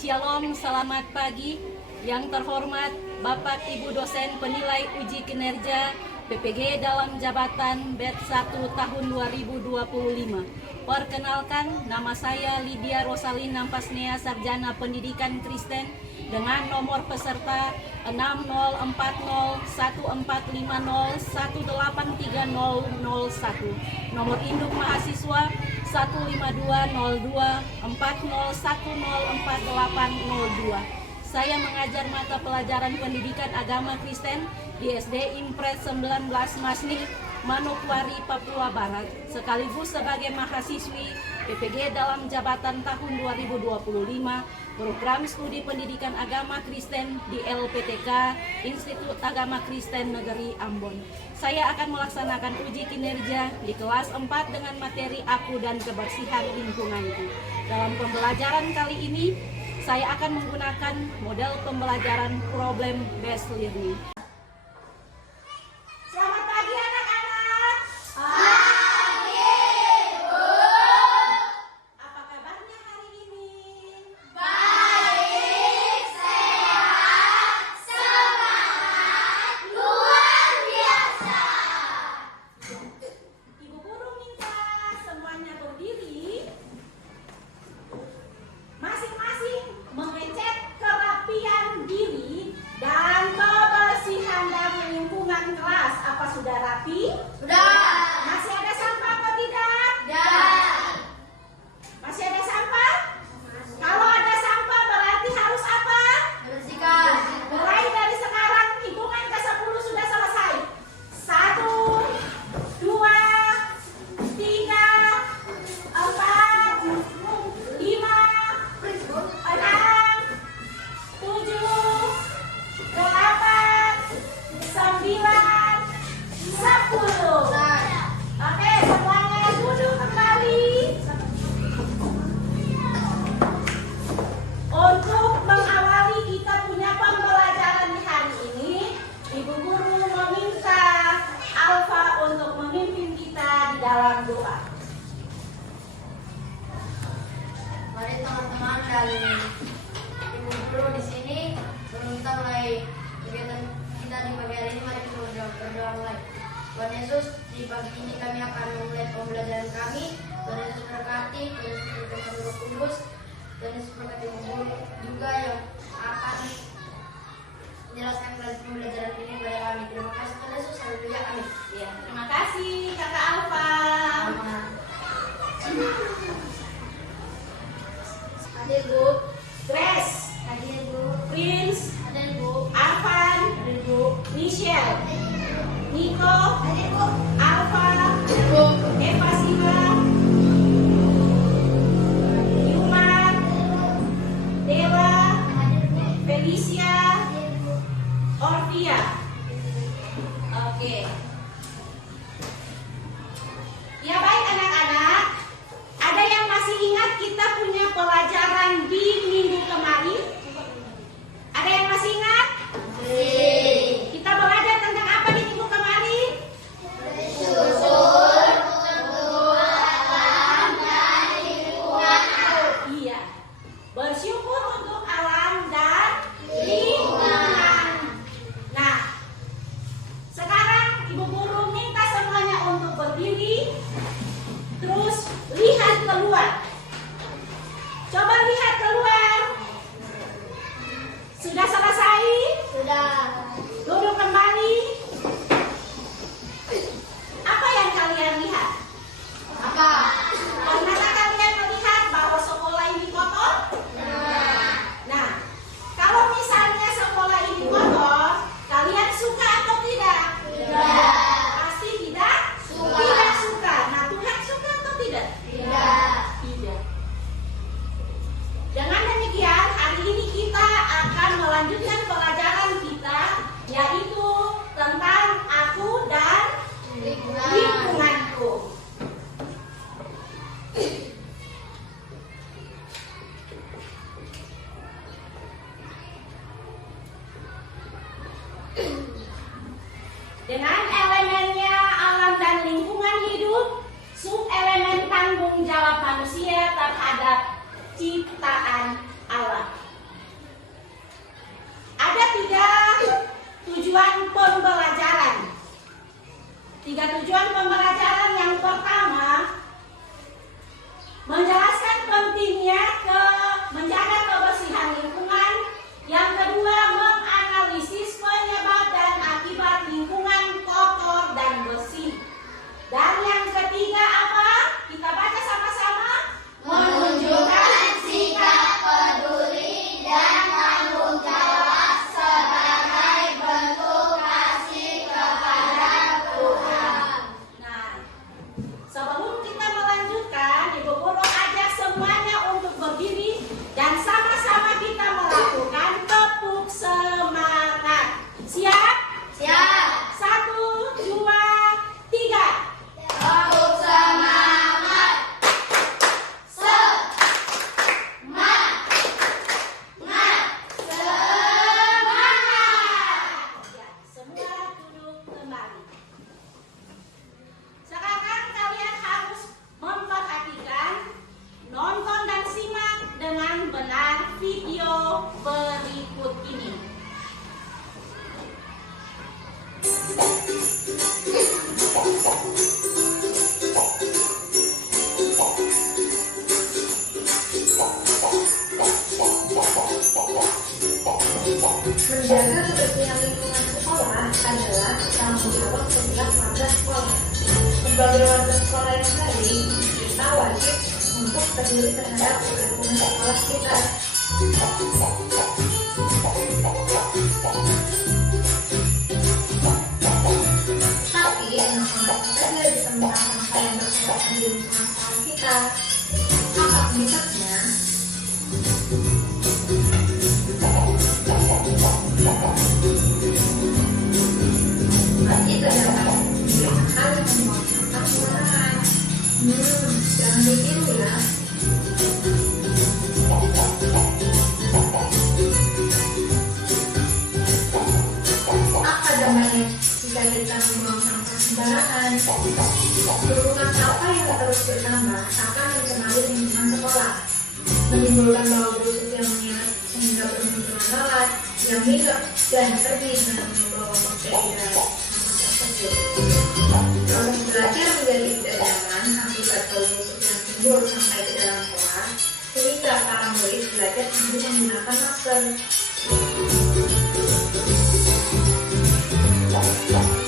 Shalom, selamat pagi. Yang terhormat Bapak Ibu dosen penilai uji kinerja PPG dalam jabatan BET 1 tahun 2025. Perkenalkan, nama saya Lydia Rosalin Nampasnea, Sarjana Pendidikan Kristen, dengan nomor peserta 60401450183001, nomor induk mahasiswa 1520240104802. Saya mengajar mata pelajaran pendidikan agama Kristen di SD Impres 19 Masnik, Manokwari, Papua Barat, sekaligus sebagai mahasiswi PPG dalam jabatan tahun 2025, program studi pendidikan agama Kristen di LPTK, Institut Agama Kristen Negeri Ambon. Saya akan melaksanakan uji kinerja di kelas 4 dengan materi aku dan kebersihan lingkunganku. Dalam pembelajaran kali ini, saya akan menggunakan model pembelajaran problem based learning. Selamat pagi anak-anak. Pagi, Bu. Apa kabarnya hari ini? Baik, sehat, semangat, luar biasa. Ibu guru minta semuanya berdiri. Masing-masing mengecek kerapian diri dan kebersihan dari lingkungan kelas. Apa sudah rapi? Sudah. Masih ada sampah atau tidak? Dan Masih ada sampah? Kalau ada sampah berarti harus apa? bersihkan. Mulai dari sekarang hitungan ke 10 sudah selesai. 1, 2, 3, 4, 5, 6, 7, 8, 9, 10. Oke, semuanya duduk kembali. Untuk mengawali kita punya pembelajaran di hari ini, Ibu Guru meminta Alfa untuk memimpin kita di dalam doa. Mari teman-teman dan ibu guru di sini, sebelum kita mulai kegiatan kita di pagi hari ini, mari kita berdoa mulai. Tuhan Yesus, di pagi ini kami akan memulai pembelajaran kami. Tuhan Yesus berkati, Tuhan Yesus berkati Roh Kudus, Tuhan Yesus berkati ibu guru juga yang akan menjelaskan pembelajaran ini kepada kami. Terima kasih Tuhan Yesus, haleluya, amin. Ya, terima kasih Kakak Alfa. Amin. Ada Bu Grace, Ada ibu, Prince, ada ibu, Arfan, ada ibu, Michelle, Nico, ada ibu, Alfa, ada ibu, Eva Sima, Yuman, Dewa, Felicia, Orvia. Oke. menonton video berikut ini. Menjaga kebersihan lingkungan sekolah adalah tanggung jawab setiap warga sekolah. Sebagai warga sekolah yang baik, kita wajib untuk peduli terhadap lingkungan sekolah kita. Tapi anak-anak kita tidak bisa melakukan apa yang bersangkutan di lingkungan sekolah kita. Apa penyebabnya? Itu adalah kebiasaan yang memaksakan sembarangan. Jangan ditiru ya. Apa dampaknya jika kita membuang sampah sembarangan? Tumpukan sampah yang terus bertambah akan mencemari lingkungan sekolah, menimbulkan bau busuk yang menyengat sehingga bermunculan lalat yang hidup dan pergi dengan membawa bakteri dari sampah tersebut. Proses belajar menjadi tidak nyaman akibat bau busuk yang timbul sampai ke dalam kelas, sehingga para murid belajar sambil menggunakan masker.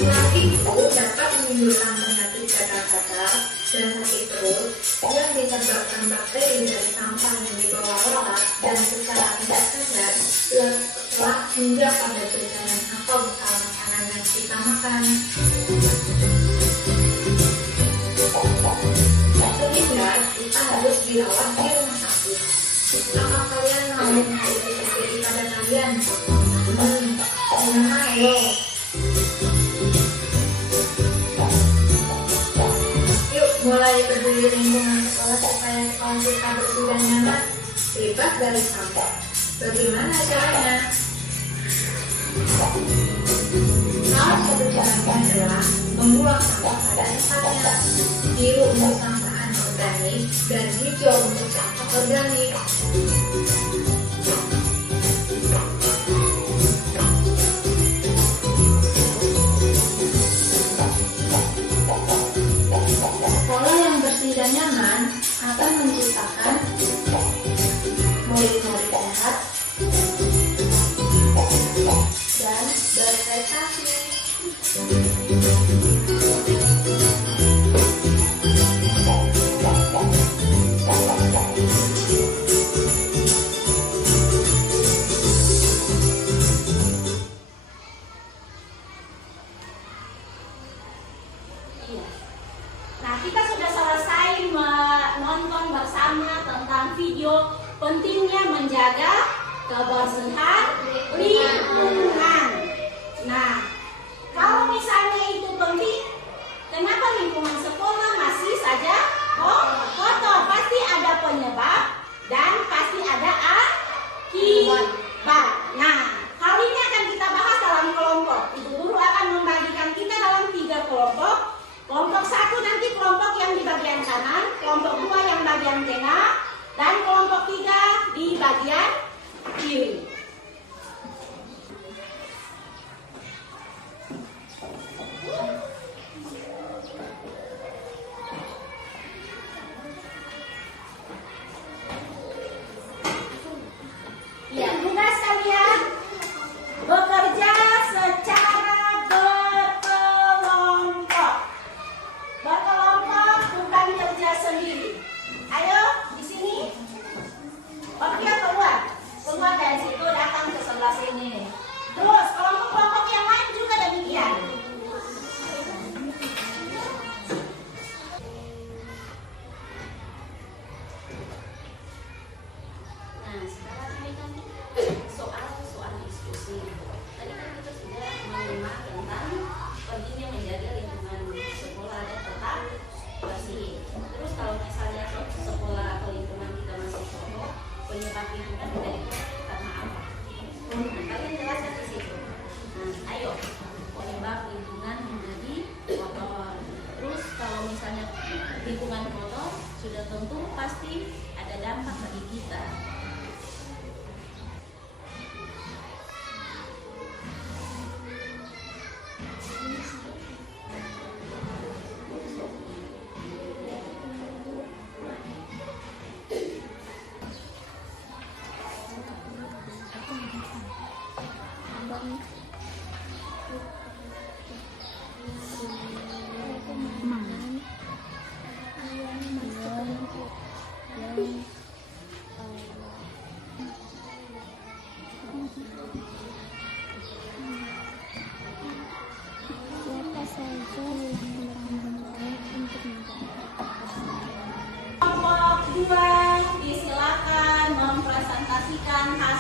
Penyakit itu dapat menimbulkan penyakit gatal-gatal dan sakit perut yang disebabkan bakteri dari sampah yang dibawa lalat dan secara tidak sadar telah hingga pada jajanan atau bekal makanan yang kita makan. Sehingga kita harus dirawat di rumah sakit. Apa kalian mau itu terjadi pada kalian? Ayo. Mulai peduli lingkungan sekolah supaya sekolah kita bersih dan nyaman, bebas dari sampah. Bagaimana caranya? Salah satu caranya adalah membuang sampah pada tempatnya. Biru untuk sampah anorganik dan hijau untuk sampah organik. Sekolah yang bersih dan nyaman akan menciptakan murid-murid sehat dan berprestasi. Nah, kita sudah selesai menonton bersama tentang video pentingnya menjaga kebersihan lingkungan. Nah, kalau misalnya itu penting, kenapa lingkungan sekolah masih saja kotor? Pasti ada penyebab dan pasti ada akibat. Nah, hal ini akan kita bahas dalam kelompok. Ibu guru akan membagikan kita dalam 3 kelompok. Kelompok 1 nanti kelompok yang di bagian kanan, kelompok 2 yang bagian tengah, dan kelompok 3 di bagian kiri.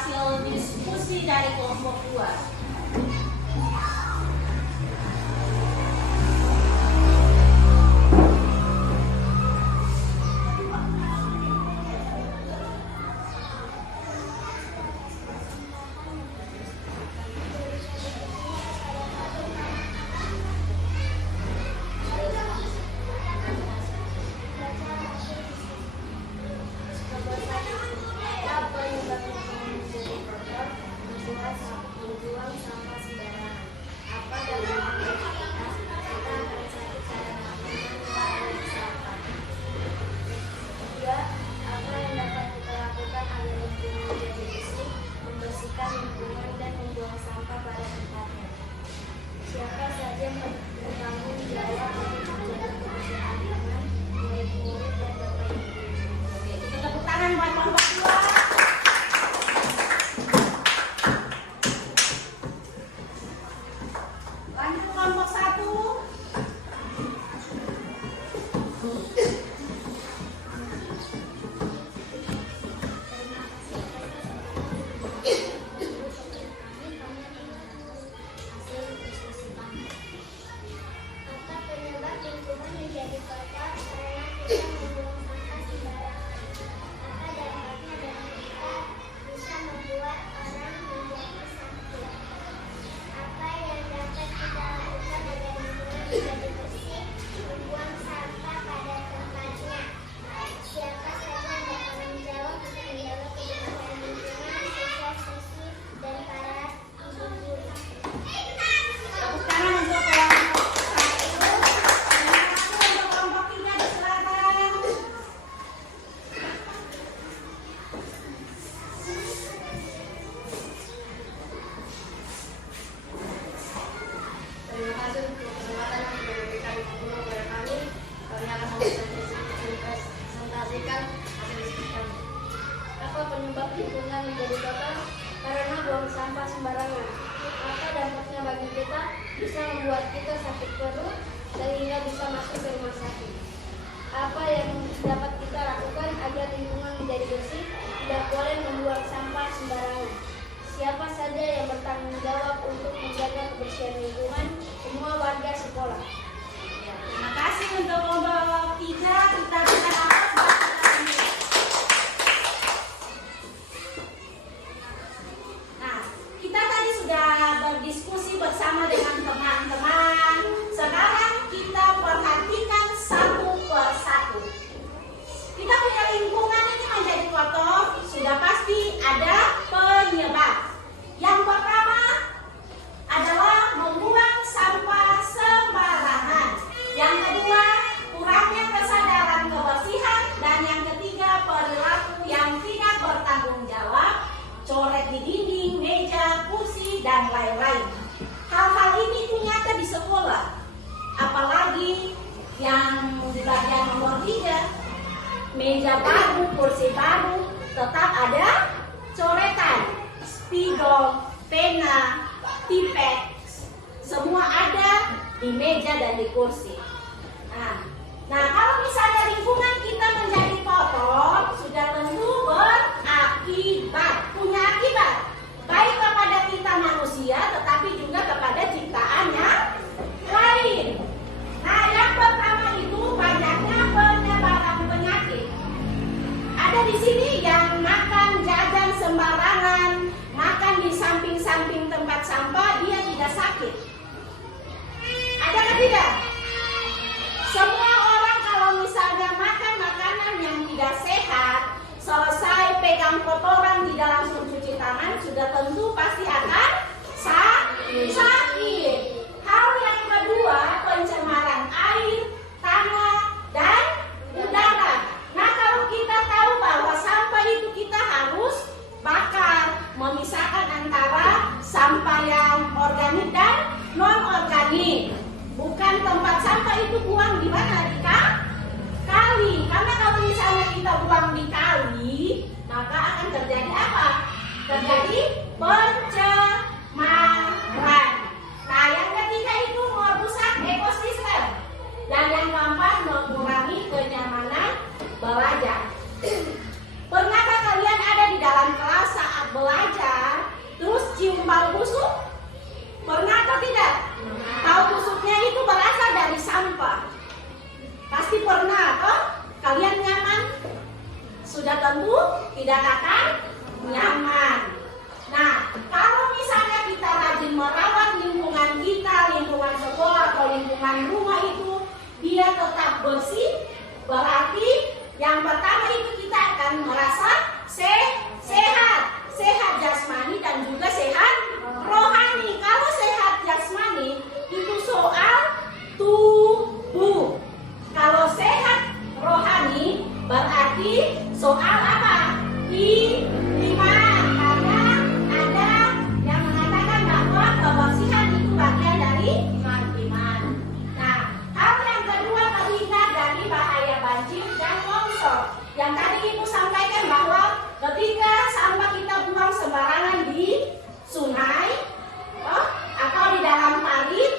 hasil diskusi dari kelompok 2. Siapa saja yang bertanggung jawab untuk menjaga kebersihan lingkungan, baik murid dan bapak ibu. Oke, tepuk tangan buat kelompok 2. Lanjut kelompok 1. Apa penyebab lingkungan menjadi kotor karena kita membuang sampah sembarangan? Apa dampaknya bagi kita bisa membuat orang menjadi sakit? Apa yang dapat kita lakukan agar lingkungan menjadi bersih? Membuang sampah pada tempatnya. Siapa saja yang bertanggung jawab untuk menjaga kebersihan lingkungan, siswa-siswi dan para ibu guru. Tepuk tangan untuk kelompok 1. Terima kasih untuk kelompok 3, silakan. Terima kasih untuk kesempatan yang sudah diberikan guru kepada kami. Kami akan mempresentasikan hasil diskusi kami. Apa penyebab lingkungan menjadi kotor? Karena buang sampah sembarangan. Apa dampaknya bagi kita? Bisa membuat kita sakit perut sehingga bisa masuk ke rumah sakit. Apa yang dapat kita lakukan agar lingkungan menjadi bersih? Tidak boleh membuang sampah sembarangan. Siapa saja yang bertanggung jawab untuk menjaga kebersihan lingkungan? Semua warga sekolah. Ya, terima kasih untuk kelompok 3. Kita berikan aplaus buat kita ini. Nah, kita tadi sudah berdiskusi bersama dengan teman-teman. Sekarang kita perhatikan satu persatu. Kita punya lingkungan ini menjadi kotor, sudah pasti ada penyebab. Yang pertama adalah membuang sampah sembarangan. Yang kedua, kurangnya kesadaran kebersihan. Dan yang ketiga, perilaku yang tidak bertanggung jawab, coret di dinding, meja, kursi, dan lain-lain. Hal-hal ini tuh nyata di sekolah. Apalagi yang di bagian nomor 3, meja baru, kursi baru, tetap ada coretan, spidol, pena, pipet, semua ada di meja dan di kursi. Nah, kalau misalnya lingkungan kita menjadi kotor, sudah tentu berakibat, punya akibat, baik kepada kita manusia, tetapi juga kepada ciptaannya lain. Nah, yang pertama itu banyaknya penyebaran penyakit. Ada di sini yang makan jajan sembarangan, makan di samping-samping tempat sampah, dia tidak sakit. Adakah tidak? Semua orang kalau misalnya makan makanan yang tidak sehat, selesai pegang kotoran tidak langsung cuci tangan, sudah tentu pasti akan sakit. Hal yang kedua, pencemaran air, tanah, dan udara. Nah, kalau kita tahu bahwa sampah itu kita harus bakar, memisahkan antara sampah yang organik dan non-organik. Bukan tempat sampah itu buang di mana? Di kali. Karena kalau misalnya kita buang di kali, maka akan terjadi apa? Terjadi pencemaran. Nah, yang ketiga itu merusak ekosistem. Dan yang keempat, mengurangi kenyamanan belajar. Pernahkah kalian ada di dalam kelas saat belajar? busuk? Pernah atau tidak? Tahu busuknya itu berasal dari sampah. Pasti pernah, toh? Kalian nyaman? Sudah tentu tidak akan nyaman. Nah, kalau misalnya kita rajin merawat lingkungan kita, lingkungan sekolah atau lingkungan rumah itu, dia tetap bersih, berarti yang pertama itu kita akan merasa sehat. Sehat jasmani dan juga sehat rohani. Kalau sehat jasmani itu soal tubuh. Kalau sehat rohani berarti soal apa? Iman. Karena ada yang mengatakan bahwa kebersihan itu bagian dari iman. Nah, hal yang kedua terhindar dari bahaya banjir dan longsor. Yang tadi Ibu sampaikan bahwa ketika sampah kita buang sembarangan di sungai atau di dalam parit,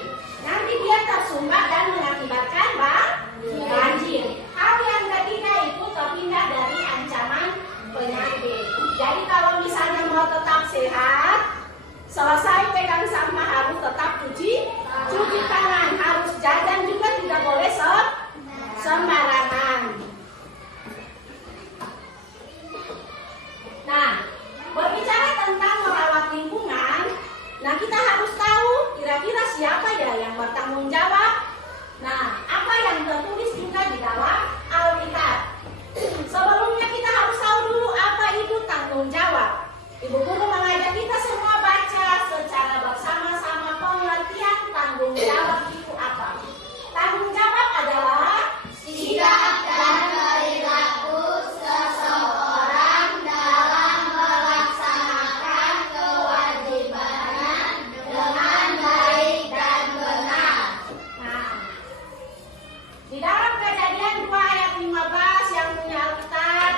nanti dia tersumbat dan mengakibatkan banjir. Hal yang ketiga itu terhindar dari ancaman penyakit. Jadi kalau misalnya mau tetap sehat, selesai pegang sampah harus tetap cuci tangan, harus jajan juga tidak boleh sembarangan. Nah, berbicara tentang merawat lingkungan, nah kita harus tahu kira-kira siapa ya yang bertanggung jawab. Nah, apa yang tertulis juga di dalam Alkitab. Sebelumnya kita harus tahu dulu apa itu tanggung jawab. Ibu guru mengajak kita semua baca secara bersama-sama pengertian tanggung jawab itu apa. Tanggung jawab adalah sikap dan perilaku seseorang dalam melaksanakan kewajibannya dengan baik dan benar. Nah, di dalam Kejadian 2 ayat 15 yang punya Alkitab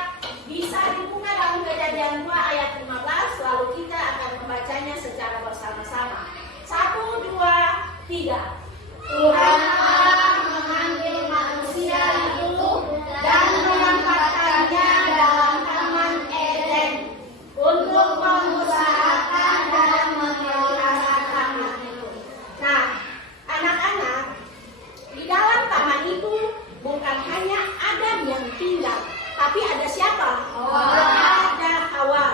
bisa dibuka dalam Kejadian 2 ayat 15, lalu kita akan membacanya secara bersama-sama. 1, 2, 3. Tuhan Allah memanggil manusia itu dan menempatkannya dalam Taman Eden untuk mengusahakan dan memelihara taman itu. Nah, anak-anak, di dalam taman itu bukan hanya Adam yang tinggal, tapi ada siapa? Ada Hawa.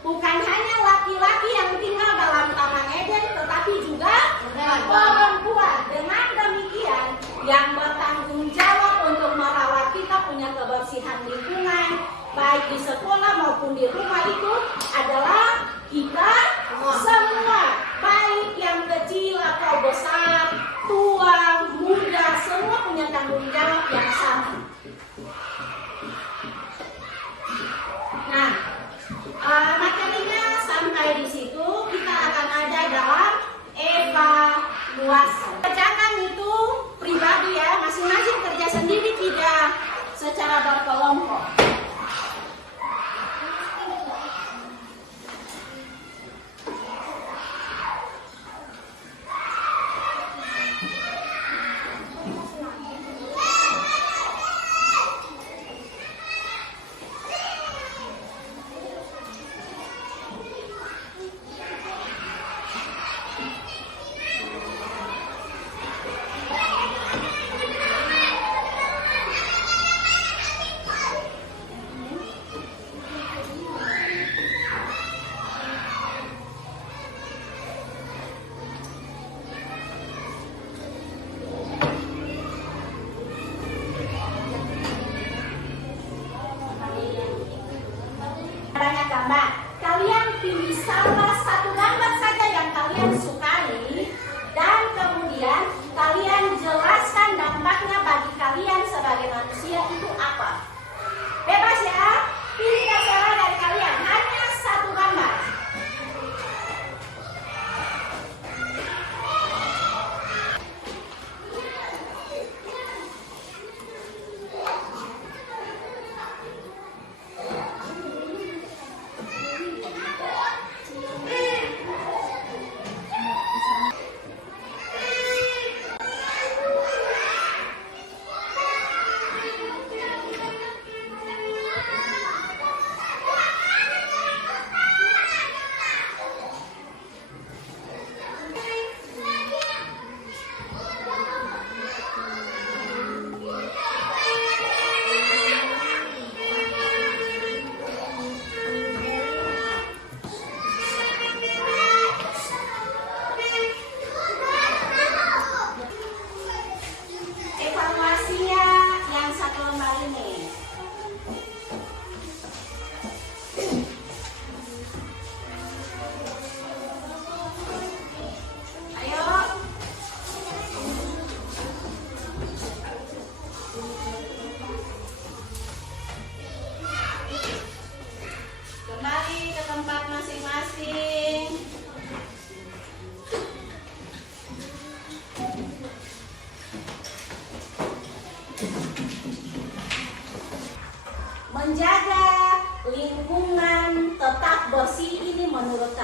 Bukan hanya laki-laki yang tinggal dalam Taman Eden, tetapi juga perempuan. Dengan demikian, yang bertanggung jawab untuk merawat kita punya kebersihan lingkungan, baik di sekolah maupun di rumah itu adalah kita semua. Baik yang kecil atau besar, tua, muda, semua punya tanggung jawab yang sama. Nah, materinya sampai di situ, kita akan ada dalam evaluasi. Kerjakan itu pribadi ya, masing-masing kerja sendiri, tidak secara berkelompok. Banyak gambar. Kalian pilih salah satu gambar saja yang kalian sukai dan kemudian kalian jelaskan dampaknya bagi kalian sebagai manusia itu apa. Bebas ya, pilih terserah dari kalian, hanya satu gambar.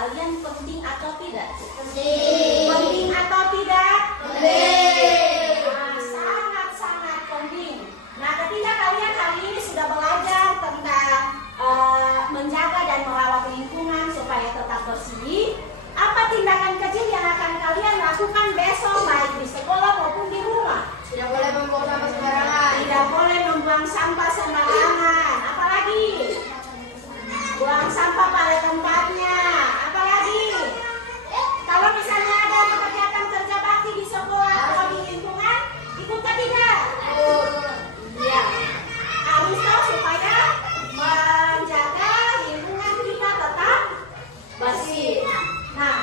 kalian penting atau tidak? Penting. Penting atau tidak? Penting. Nah, sangat-sangat penting. Nah, ketika kalian hari ini sudah belajar tentang menjaga dan merawat lingkungan supaya tetap bersih, apa tindakan kecil yang akan kalian lakukan besok baik di sekolah maupun di rumah? Tidak boleh membuang sampah sembarangan. Tidak boleh membuang sampah sembarangan. Apalagi? Buang sampah pada tempatnya. Apalagi? Kalau misalnya ada kegiatan kerja bakti di sekolah atau di lingkungan, ikut ke tidak? Ya, harus tahu supaya menjaga lingkungan kita tetap bersih. Nah,